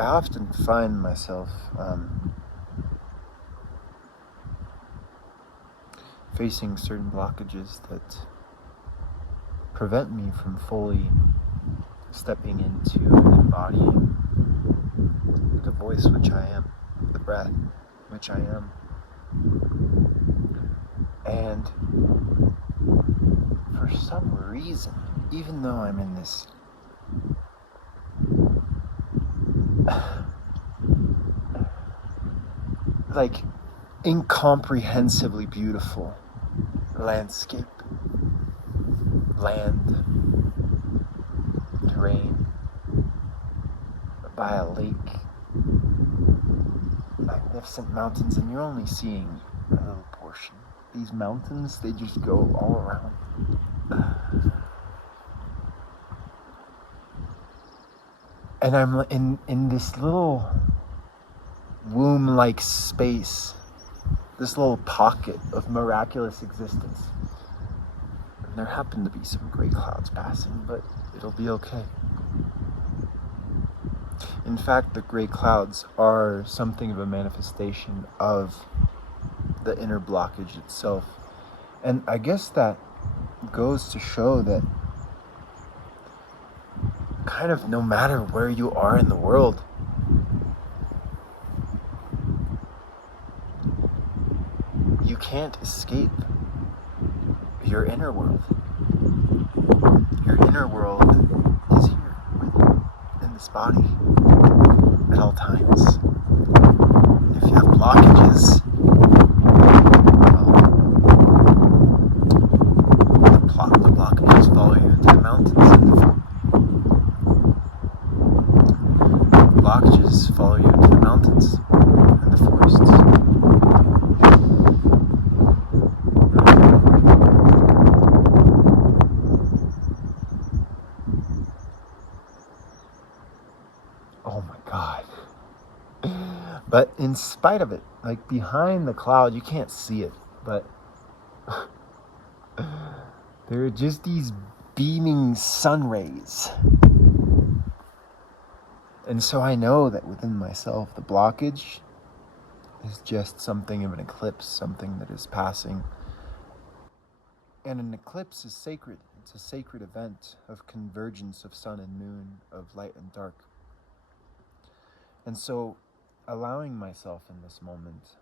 I often find myself facing certain blockages that prevent me from fully stepping into and embodying the voice which I am, the breath which I am. And for some reason, even though I'm in this like incomprehensibly beautiful landscape, land, terrain, by a lake, magnificent mountains, and you're only seeing a little portion. These mountains, they just go all around. And I'm in this little womb-like space, this little pocket of miraculous existence. And there happen to be some gray clouds passing, but it'll be okay. In fact, the gray clouds are something of a manifestation of the inner blockage itself. And I guess that goes to show that kind of no matter where you are in the world, you can't escape your inner world. Your inner world is here with you in this body at all times. If you have blockages, the blockages follow you into the mountains and the blockages follow you into the mountains and the forests. Oh my God. But in spite of it, like behind the cloud, you can't see it, but there are just these beaming sun rays. And so I know that within myself, the blockage is just something of an eclipse, something that is passing. And an eclipse is sacred. It's a sacred event of convergence of sun and moon, of light and dark. And so allowing myself in this moment,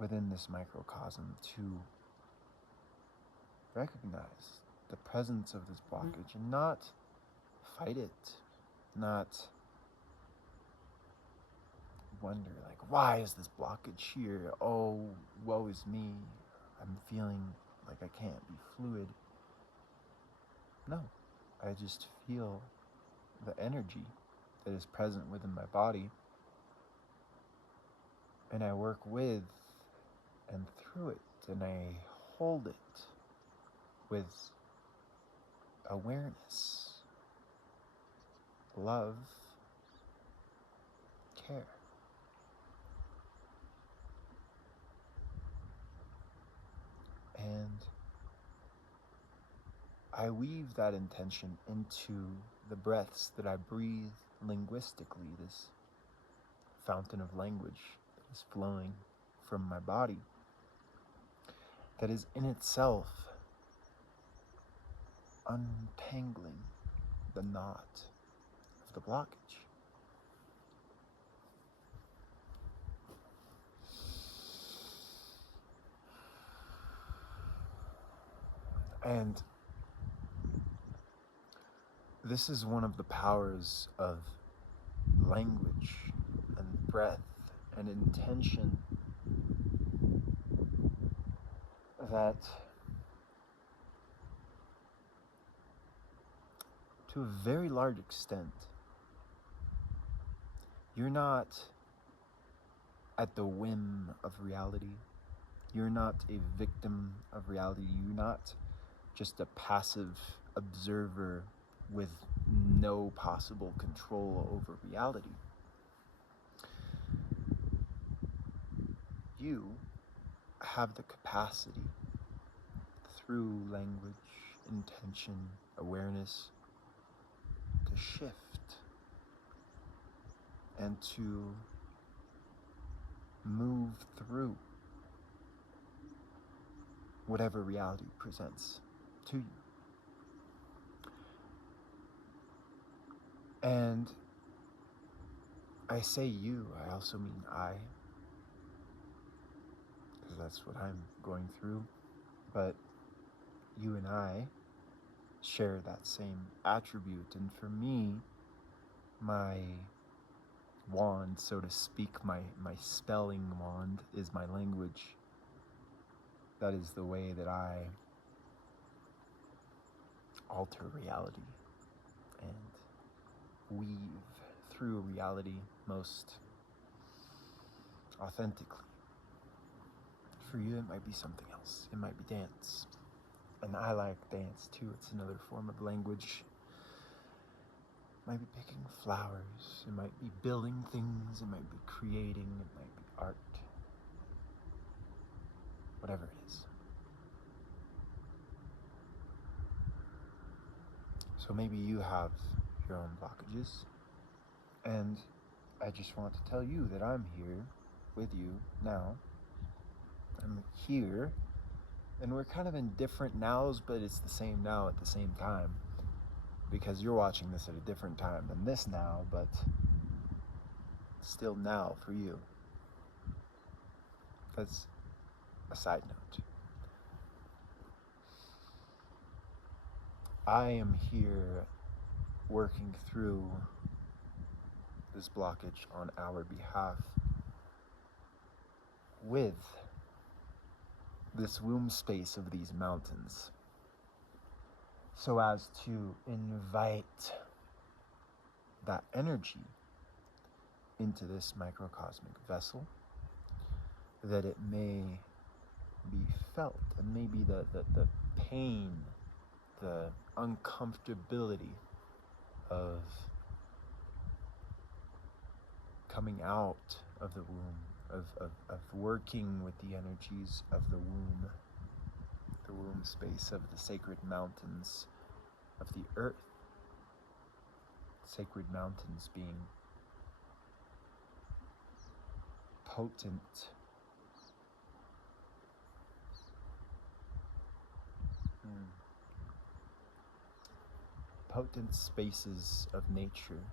within this microcosm, to recognize the presence of this blockage and not fight it, not wonder like, why is this blockage here? Oh, woe is me. I'm feeling like I can't be fluid. No, I just feel the energy that is present within my body, and I work with and through it, and I hold it with awareness, love, care. And I weave that intention into the breaths that I breathe linguistically, this fountain of language that is flowing from my body, that is in itself untangling the knot of the blockage. And this is one of the powers of language and breath and intention that, to a very large extent, you're not at the whim of reality. You're not a victim of reality. You're not just a passive observer with no possible control over reality. You have the capacity, through language, intention, awareness, to shift and to move through whatever reality presents to you. And I say you, I also mean I, because that's what I'm going through. But you and I share that same attribute. And for me, my wand, so to speak, my spelling wand is my language. That is the way that I alter reality and weave through reality most authentically. For you, it might be something else. It might be dance. And I like dance too. It's another form of language. It might be picking flowers. It might be building things. It might be creating. It might be art. Whatever it is. So maybe you have your own blockages. And I just want to tell you that I'm here with you now. I'm here. And we're kind of in different nows, but it's the same now at the same time. Because you're watching this at a different time than this now, but still now for you. That's a side note. I am here working through this blockage on our behalf with this womb space of these mountains, so as to invite that energy into this microcosmic vessel, that it may be felt, and maybe the pain, the uncomfortability of coming out of the womb, of working with the energies of the womb space of the sacred mountains of the earth. Sacred mountains being potent, potent spaces of nature.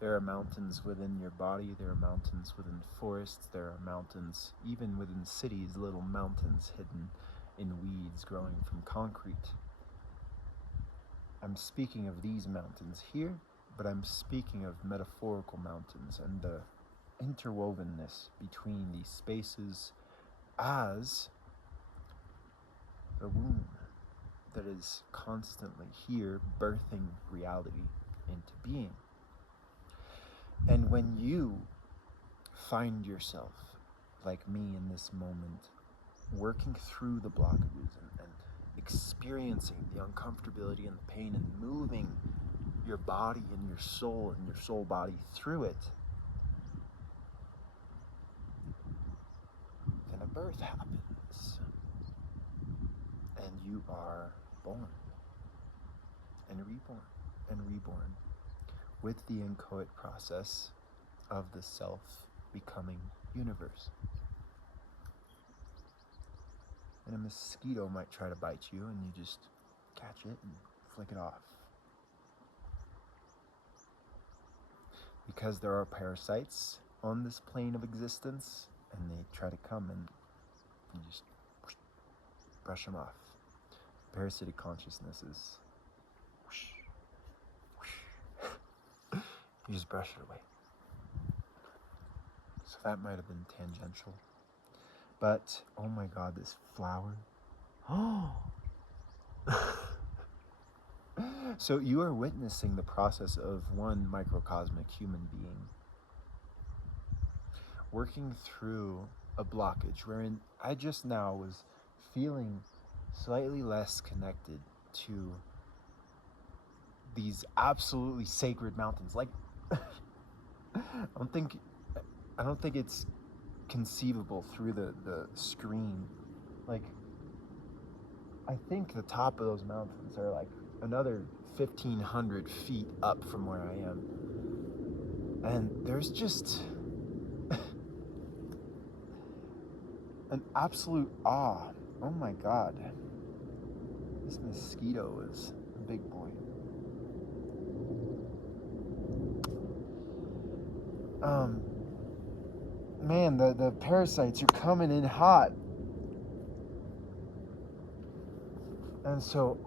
There are mountains within your body, there are mountains within forests, there are mountains even within cities, little mountains hidden in weeds growing from concrete. I'm speaking of these mountains here, but I'm speaking of metaphorical mountains and the interwovenness between these spaces as the womb that is constantly here birthing reality into being. And when you find yourself, like me in this moment, working through the blockages and experiencing the uncomfortability and the pain and moving your body and your soul body through it, then a birth happens. And you are born and reborn with the inchoate process of the self-becoming universe. And a mosquito might try to bite you, and you just catch it and flick it off. Because there are parasites on this plane of existence, and they try to come and you just brush them off. Parasitic consciousness is whoosh, whoosh. You just brush it away. So that might have been tangential. But, oh my God, this flower. Oh! So you are witnessing the process of one microcosmic human being working through a blockage wherein I just now was feeling slightly less connected to these absolutely sacred mountains. Like, I don't think it's conceivable through the screen. Like, I think the top of those mountains are like another 1,500 feet up from where I am. And there's just an absolute awe. Oh my God. This mosquito is a big boy. Man, the parasites are coming in hot. And so,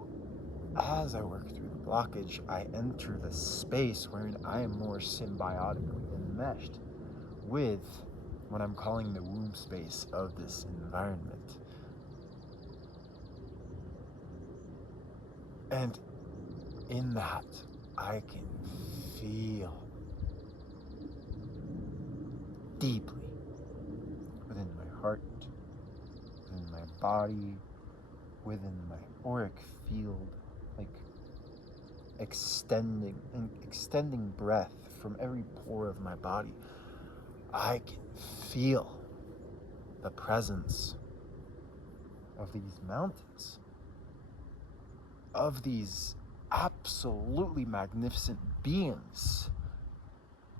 as I work through the blockage, I enter the space wherein I am more symbiotically enmeshed with what I'm calling the womb space of this environment. And in that, I can feel deeply within my heart, within my body, within my auric field, like extending breath from every pore of my body. I can feel the presence of these mountains, of these absolutely magnificent beings.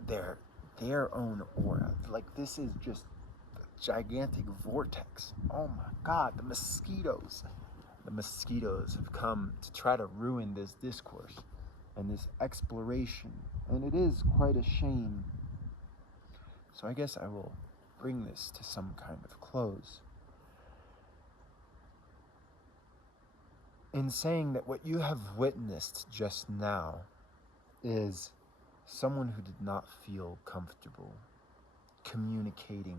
Their own aura. Like, this is just a gigantic vortex. Oh my God, the mosquitoes. The mosquitoes have come to try to ruin this discourse and this exploration, and it is quite a shame. So I guess I will bring this to some kind of close in saying that what you have witnessed just now is someone who did not feel comfortable communicating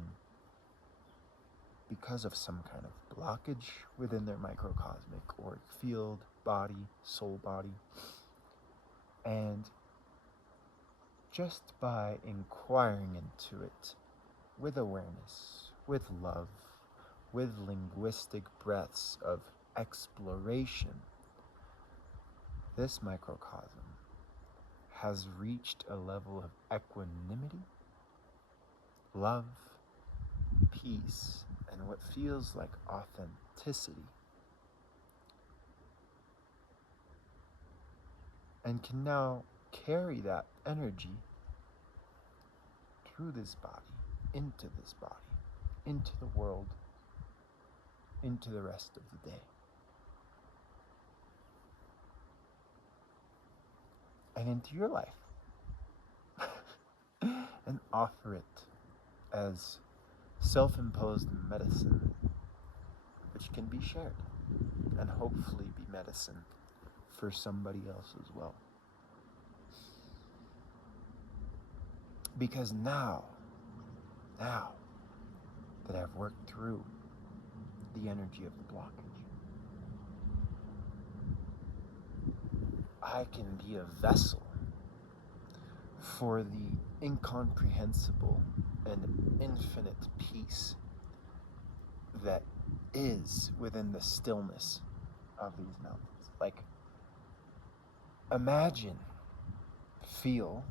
because of some kind of blockage within their microcosmic auric field, body, soul body. And just by inquiring into it with awareness, with love, with linguistic breaths of exploration, this microcosm has reached a level of equanimity, love, peace, and what feels like authenticity, and can now carry that energy through this body, into the world, into the rest of the day. And into your life. And offer it as self-imposed medicine, which can be shared and hopefully be medicine for somebody else as well. Because now that I've worked through the energy of the blockage, I can be a vessel for the incomprehensible and infinite peace that is within the stillness of these mountains. Like, imagine, feel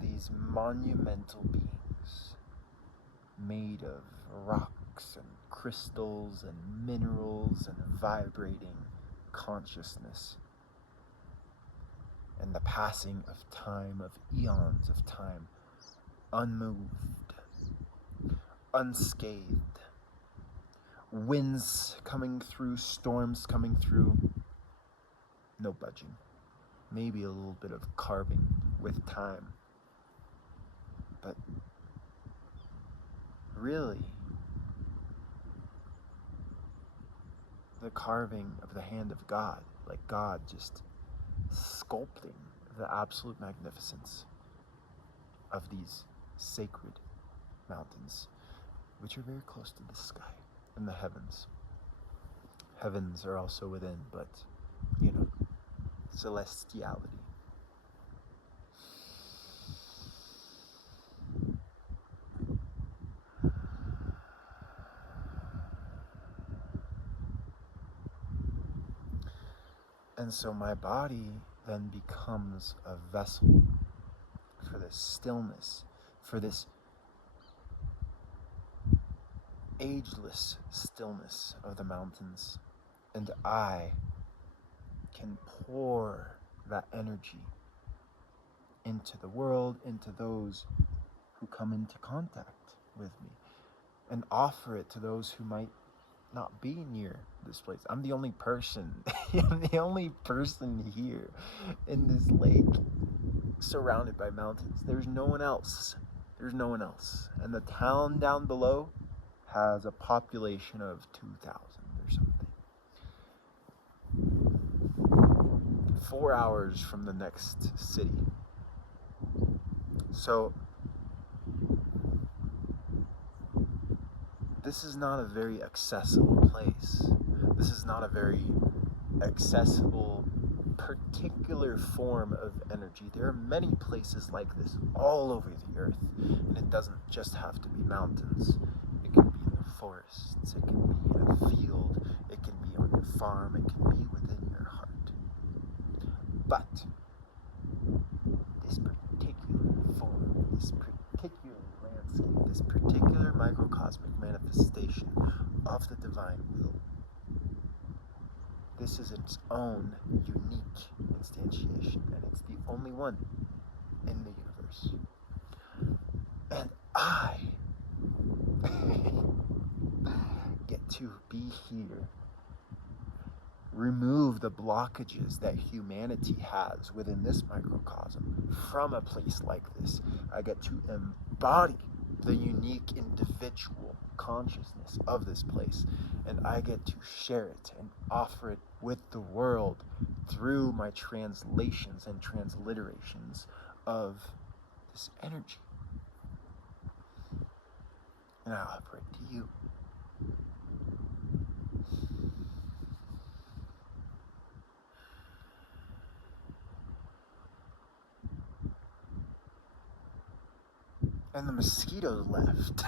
these monumental beings made of rocks and crystals and minerals and vibrating consciousness, and the passing of time, of eons of time, unmoved, unscathed, winds coming through, storms coming through, no budging, maybe a little bit of carving with time, but really the carving of the hand of God, like God just sculpting the absolute magnificence of these sacred mountains, which are very close to the sky and the heavens. Heavens are also within, but, celestiality. And so my body then becomes a vessel for this stillness, for this ageless stillness of the mountains. And I can pour that energy into the world, into those who come into contact with me, and offer it to those who might not be near this place. I'm the only person, I'm the only person here in this lake surrounded by mountains. There's no one else. There's no one else. And the town down below has a population of 2,000 or something. 4 hours from the next city. So this is not a very accessible place. This is not a very accessible particular form of energy. There are many places like this all over the earth, and it doesn't just have to be mountains. It can be in the forests, it can be in a field, it can be on your farm, it can be within your heart. But this particular form, this particular landscape, this particular microcosmic manifestation of the divine will, this is its own unique instantiation, and it's the only one in the universe. And I get to be here, remove the blockages that humanity has within this microcosm from a place like this. I get to embody the unique individual consciousness of this place, and I get to share it and offer it with the world through my translations and transliterations of this energy. And I offer it to you. And the mosquitoes left,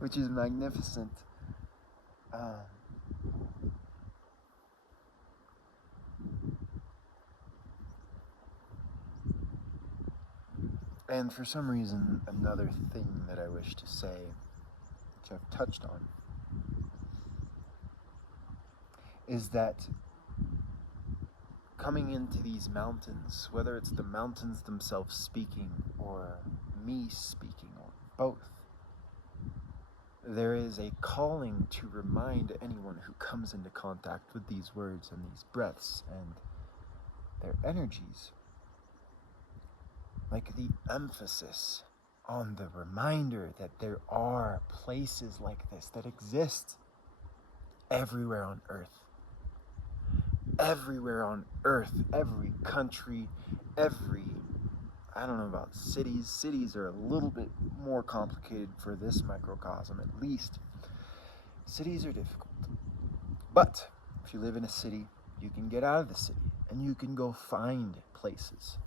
which is magnificent. And for some reason, another thing that I wish to say, which I've touched on, is that coming into these mountains, whether it's the mountains themselves speaking or me speaking or both, there is a calling to remind anyone who comes into contact with these words and these breaths and their energies, like the emphasis on the reminder that there are places like this that exist everywhere on earth. Everywhere on earth, every country, I don't know about cities. Cities are a little bit more complicated for this microcosm, at least. Cities are difficult. But if you live in a city, you can get out of the city and you can go find places.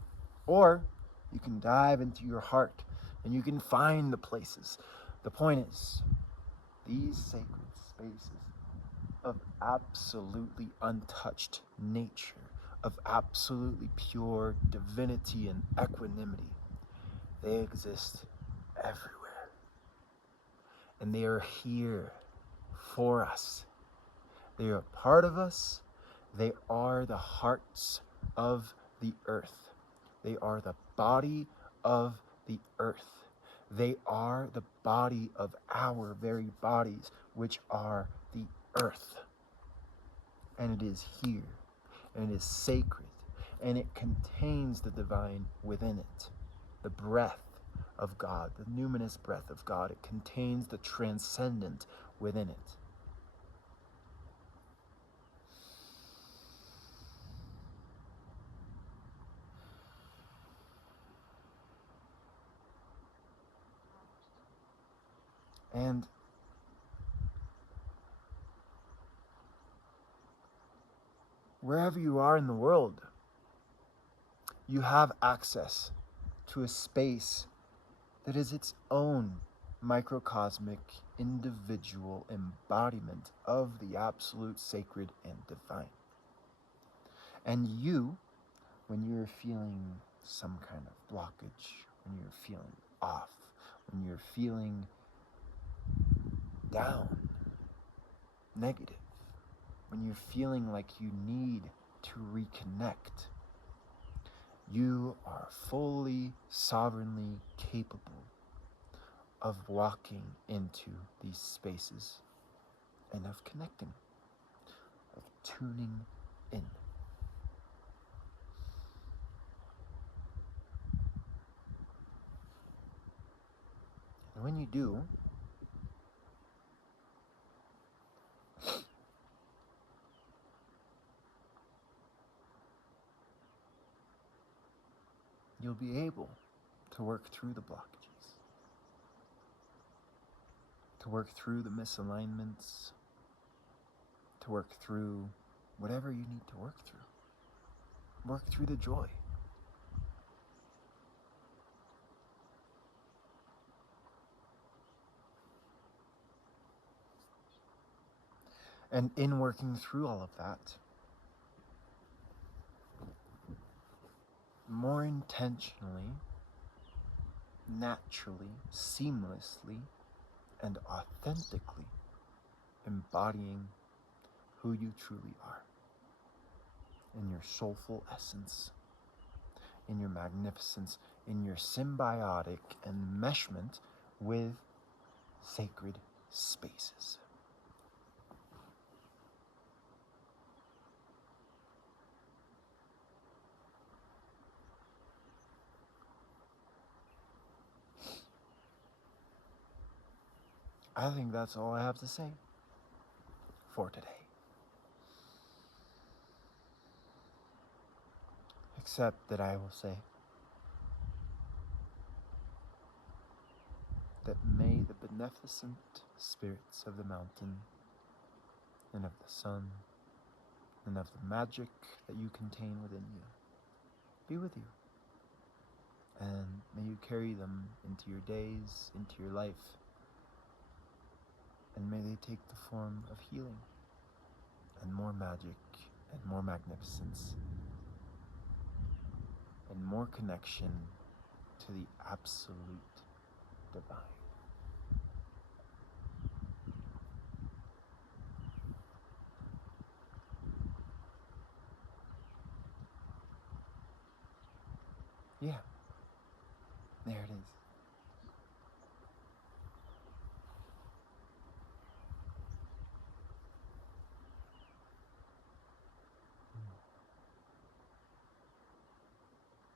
Or you can dive into your heart and you can find the places. The point is, these sacred spaces of absolutely untouched nature, of absolutely pure divinity and equanimity, they exist everywhere. And they are here for us. They are a part of us. They are the hearts of the earth. They are the body of the earth. They are the body of our very bodies, which are the earth. And it is here, and it is sacred, and it contains the divine within it, the breath of God, the numinous breath of God. It contains the transcendent within it. And wherever you are in the world, you have access to a space that is its own microcosmic individual embodiment of the absolute sacred and divine. And you, when you're feeling some kind of blockage, when you're feeling off, when you're feeling down, negative, when you're feeling like you need to reconnect, You are fully, sovereignly capable of walking into these spaces and of connecting, of tuning in. And when you do, you'll be able to work through the blockages, to work through the misalignments, to work through whatever you need to work through. Work through the joy. And in working through all of that, more intentionally, naturally, seamlessly, and authentically embodying who you truly are in your soulful essence, in your magnificence, in your symbiotic enmeshment with sacred spaces. I think that's all I have to say for today. Except that I will say that may the beneficent spirits of the mountain and of the sun and of the magic that you contain within you be with you. And may you carry them into your days, into your life, and may they take the form of healing and more magic and more magnificence and more connection to the absolute divine. Yeah, there it is.